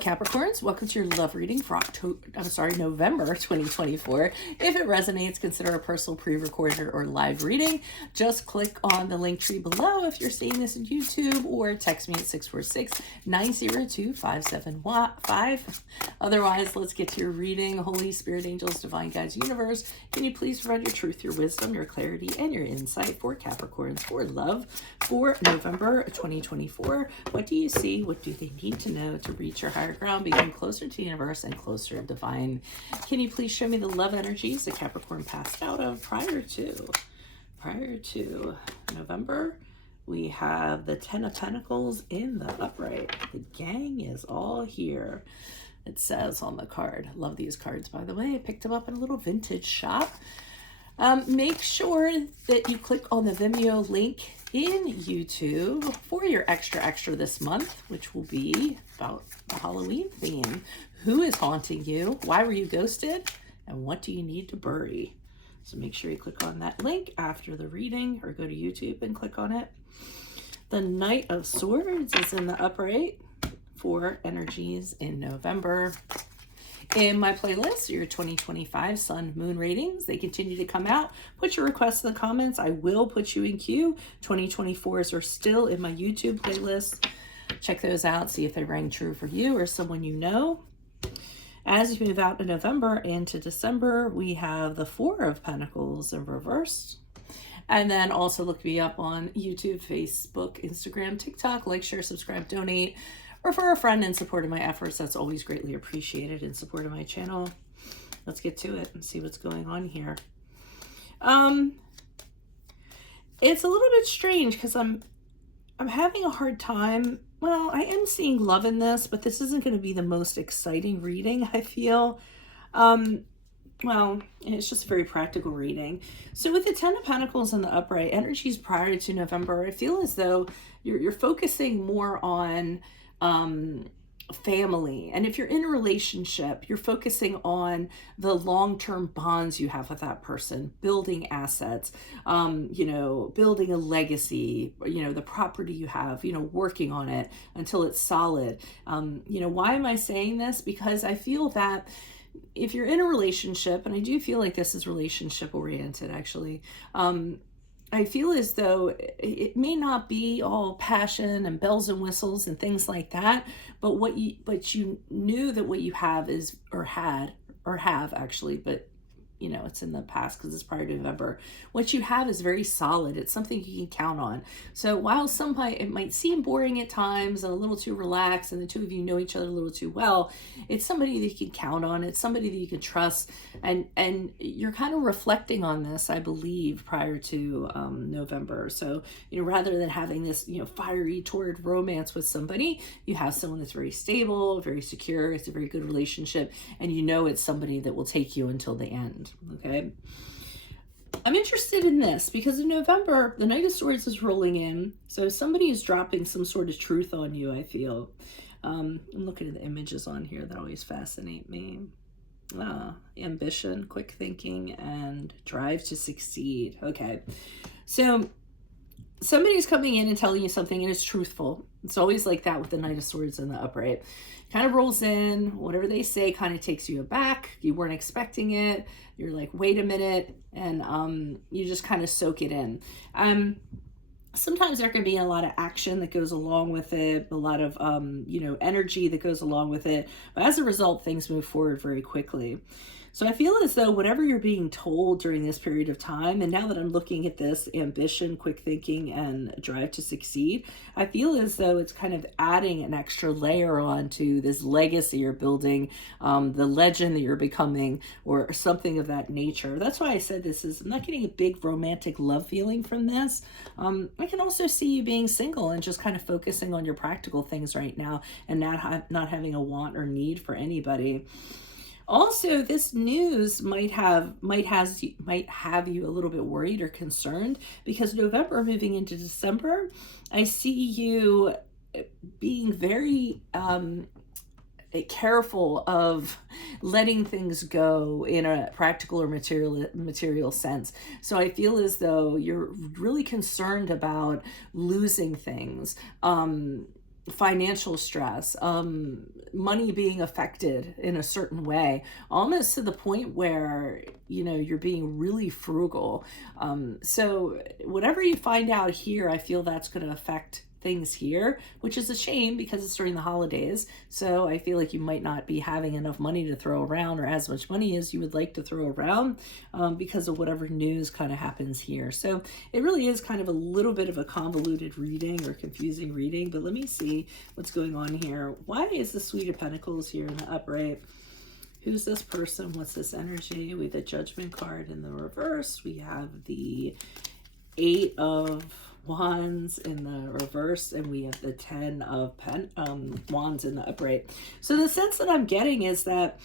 Capricorns, welcome to your love reading for November 2024. If it resonates, consider a personal pre-recorded or live reading. Just click on the link tree below if you're seeing this on YouTube, or text me at 646-902-5715. Otherwise, let's get to your reading. Holy Spirit, angels, divine guides, universe, can you please provide your truth, your wisdom, your clarity, and your insight for Capricorns for love for November 2024? What do you see? What do they need to know to reach your higher ground, become closer to the universe and closer to divine? Can you please show me the love energies that Capricorn passed out of prior to November? We have the 10 of Pentacles in the upright. The gang is all here. It says on the card. Love these cards, by the way. I picked them up in a little vintage shop. Make sure that you click on the Vimeo link in YouTube for your extra this month, which will be about the Halloween theme. Who is haunting you? Why were you ghosted? And what do you need to bury? So make sure you click on that link after the reading, or go to YouTube and click on it. The Knight of Swords is in the upright for energies in November. In my playlist, your 2025 Sun Moon ratings, they continue to come out. Put your requests in the comments. I will put you in queue. 2024s are still in my YouTube playlist. Check those out. See if they rang true for you or someone you know. As you move out in November into December, we have the Four of Pentacles in reverse. And then also look me up on YouTube, Facebook, Instagram, TikTok. Like, share, subscribe, donate. Refer a friend in support of my efforts. That's always greatly appreciated in support of my channel. Let's get to it and see what's going on here. It's a little bit strange because I'm having a hard time. Well, I am seeing love in this, but this isn't going to be the most exciting reading, I feel. Well, it's just a very practical reading. So with the 10 of Pentacles in the upright, energies prior to November, I feel as though you're focusing more on family. And if you're in a relationship, you're focusing on the long-term bonds you have with that person, building assets, building a legacy, the property you have, working on it until it's solid. Why am I saying this? Because I feel that if you're in a relationship, and I do feel like this is relationship oriented, actually, I feel as though it may not be all passion and bells and whistles and things like that, but you knew that what you have is, or have actually, but it's in the past because it's prior to November. What you have is very solid. It's something you can count on. So while it might seem boring at times and a little too relaxed, and the two of you know each other a little too well, it's somebody that you can count on. It's somebody that you can trust. And you're kind of reflecting on this, I believe, prior to November. So, rather than having this, fiery toward romance with somebody, you have someone that's very stable, very secure. It's a very good relationship. And it's somebody that will take you until the end. Okay, I'm interested in this because in November, the Knight of Swords is rolling in. So somebody is dropping some sort of truth on you, I feel. I'm looking at the images on here that always fascinate me. Ambition, quick thinking, and drive to succeed. Okay, so somebody's coming in and telling you something, and it's truthful. It's always like that with the Knight of Swords in the upright. Kind of rolls in, whatever they say kind of takes you aback. You weren't expecting it. You're like, wait a minute. And you just kind of soak it in. Sometimes there can be a lot of action that goes along with it, a lot of, energy that goes along with it. But as a result, things move forward very quickly. So I feel as though whatever you're being told during this period of time, and now that I'm looking at this ambition, quick thinking, and drive to succeed, I feel as though it's kind of adding an extra layer onto this legacy you're building, the legend that you're becoming, or something of that nature. That's why I said I'm not getting a big romantic love feeling from this. I can also see you being single and just kind of focusing on your practical things right now and not having a want or need for anybody. Also, this news might have you a little bit worried or concerned because November moving into December, I see you being very careful of letting things go in a practical or material sense. So I feel as though you're really concerned about losing things. financial stress, money being affected in a certain way, almost to the point where, you're being really frugal. So whatever you find out here, I feel that's going to affect things here, which is a shame because it's during the holidays. So I feel like you might not be having enough money to throw around, or as much money as you would like to throw around, because of whatever news kind of happens here. So it really is kind of a little bit of a convoluted reading or confusing reading, but let me see what's going on here. Why is the Suite of Pentacles here in the upright? Who's this person? What's this energy? We have the Judgment card in the reverse. We have the Eight of Wands in the reverse, and we have the 10 of Wands in the upright. So the sense that I'm getting is that,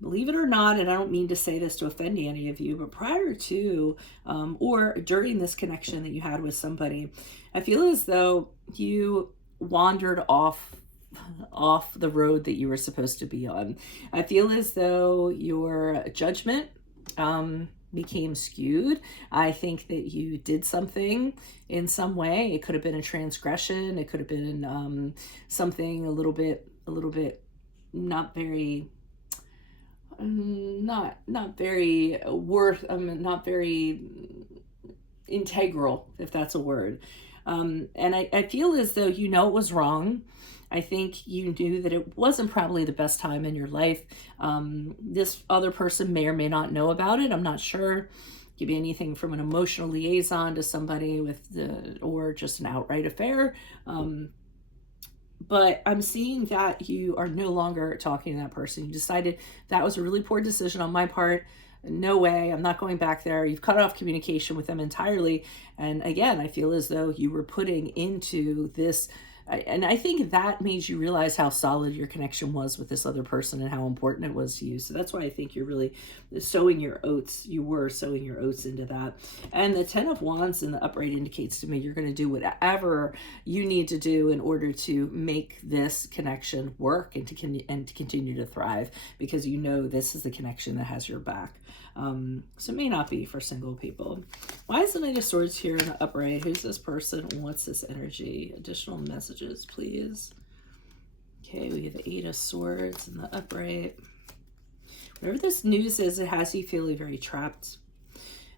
believe it or not, and I don't mean to say this to offend any of you, but prior to or during this connection that you had with somebody, I feel as though you wandered off the road that you were supposed to be on. I feel as though your judgment became skewed. I think that you did something in some way. It could have been a transgression. It could have been something a little bit not very not very integral, if that's a word. And I feel as though it was wrong. I think you knew that it wasn't probably the best time in your life. This other person may or may not know about it. I'm not sure. Could be anything from an emotional liaison to somebody or just an outright affair. But I'm seeing that you are no longer talking to that person. You decided that was a really poor decision on my part. No way, I'm not going back there. You've cut off communication with them entirely. And again, I feel as though you were putting into this, and I think that made you realize how solid your connection was with this other person and how important it was to you. So that's why I think you're really sowing your oats. You were sowing your oats into that. And the 10 of Wands in the upright indicates to me you're going to do whatever you need to do in order to make this connection work and to continue to thrive, because this is the connection that has your back. So it may not be for single people. Why is the Knight of Swords here in the upright? Who's this person? What's this energy? Additional messages, please. Okay, we have the 8 of Swords in the upright. Whatever this news is, it has you feeling very trapped.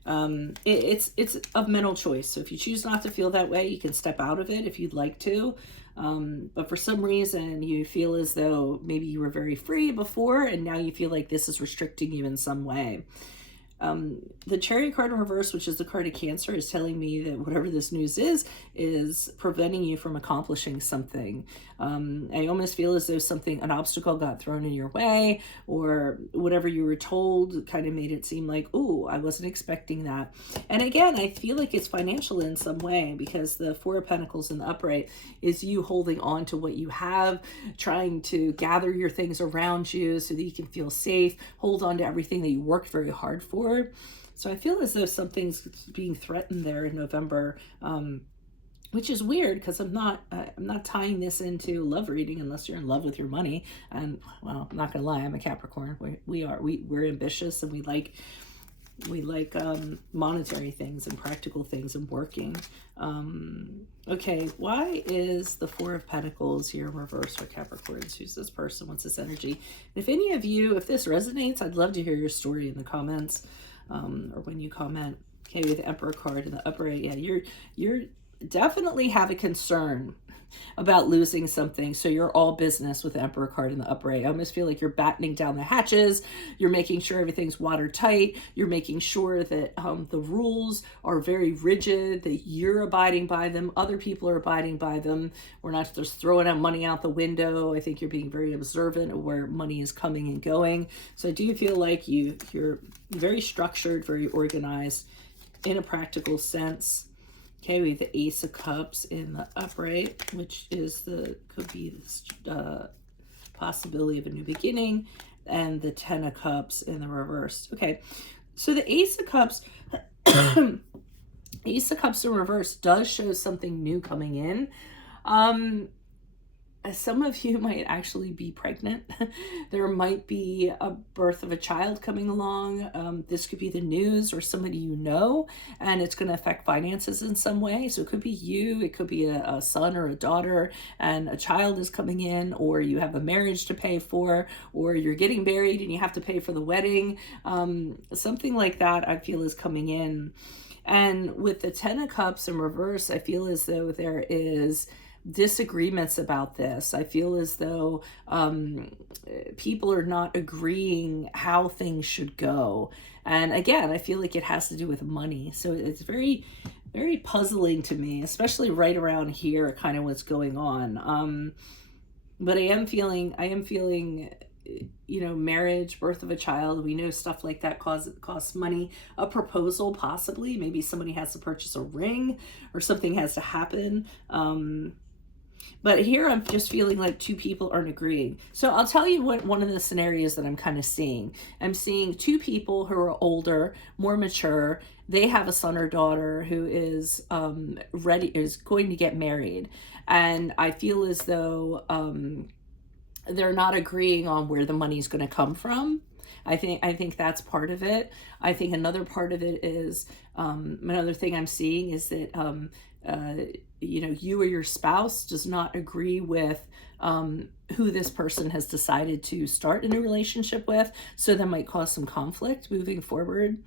It's a mental choice. So if you choose not to feel that way, you can step out of it if you'd like to. But for some reason, you feel as though maybe you were very free before, and now you feel like this is restricting you in some way. The Chariot card in reverse, which is the card of Cancer, is telling me that whatever this news is preventing you from accomplishing something. I almost feel as though an obstacle got thrown in your way, or whatever you were told kind of made it seem like, ooh, I wasn't expecting that. And again, I feel like it's financial in some way, because the 4 of Pentacles in the upright is you holding on to what you have, trying to gather your things around you so that you can feel safe, hold on to everything that you worked very hard for. So I feel as though something's being threatened there in November, which is weird because I'm not tying this into love reading unless you're in love with your money. And well, I'm not gonna lie, I'm a Capricorn. We're ambitious, and we like monetary things and practical things and working. Okay, why is the 4 of Pentacles here in reverse for Capricorns? Who's this person? What's this energy? And if any of you, if this resonates, I'd love to hear your story in the comments, or when you comment. Okay, with the Emperor card in the upright. Yeah, you're definitely have a concern about losing something. So you're all business with the Emperor card in the upright. I almost feel like you're battening down the hatches. You're making sure everything's watertight. You're making sure that the rules are very rigid, that you're abiding by them. Other people are abiding by them. We're not just throwing out money out the window. I think you're being very observant of where money is coming and going. So I do feel like you're very structured, very organized in a practical sense. Okay, we have the Ace of Cups in the upright, which could be the possibility of a new beginning, and the 10 of Cups in the reverse. Okay, so the Ace of Cups, Ace of Cups in reverse does show something new coming in. some of you might actually be pregnant. There might be a birth of a child coming along. This could be the news or somebody you know, and it's going to affect finances in some way. So it could be you, it could be a son or a daughter, and a child is coming in, or you have a marriage to pay for, or you're getting married and you have to pay for the wedding. Something like that I feel is coming in. And with the Ten of Cups in reverse, I feel as though there is disagreements about this. I feel as though people are not agreeing how things should go. And again, I feel like it has to do with money. So it's very, very puzzling to me, especially right around here, kind of what's going on. But I am feeling, you know, marriage, birth of a child. We know stuff like that costs money. A proposal, possibly. Maybe somebody has to purchase a ring or something has to happen. But here I'm just feeling like two people aren't agreeing. So I'll tell you what one of the scenarios that I'm kind of seeing. I'm seeing two people who are older, more mature. They have a son or daughter who is going to get married. And I feel as though they're not agreeing on where the money's going to come from. I think that's part of it. I think another part of it is, another thing I'm seeing is that, you know, you or your spouse does not agree with who this person has decided to start a new relationship with. So that might cause some conflict moving forward.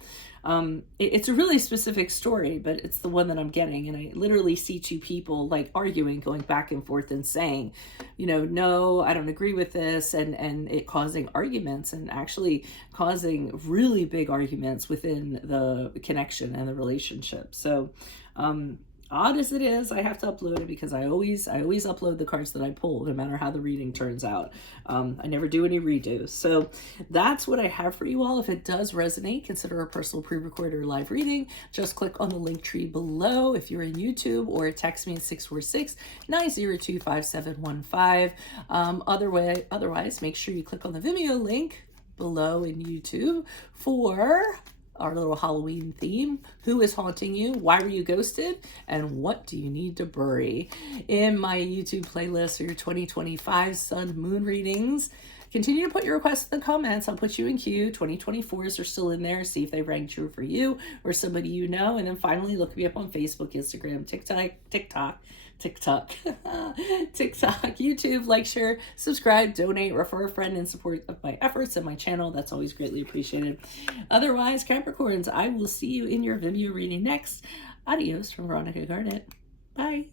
It's a really specific story, but it's the one that I'm getting. And I literally see two people like arguing, going back and forth and saying, you know, no, I don't agree with this. And it causing arguments and actually causing really big arguments within the connection and the relationship. So, odd as it is, I have to upload it because I always upload the cards that I pull, no matter how the reading turns out. I never do any redos. So that's what I have for you all. If it does resonate, consider a personal pre-recorded or live reading. Just click on the link tree below if you're in YouTube, or text me at 646-902-5715. Otherwise, make sure you click on the Vimeo link below in YouTube for our little Halloween theme. Who is haunting you? Why were you ghosted? And what do you need to bury? In my YouTube playlist are your 2025 Sun Moon readings. Continue to put your requests in the comments. I'll put you in queue. 2024s are still in there. See if they rang true for you or somebody you know. And then finally, look me up on Facebook, Instagram, TikTok, YouTube. Like, share, subscribe, donate, refer a friend in support of my efforts and my channel. That's always greatly appreciated. Otherwise, Capricorns, I will see you in your Vimeo reading next. Adios from Veronica Garnett. Bye.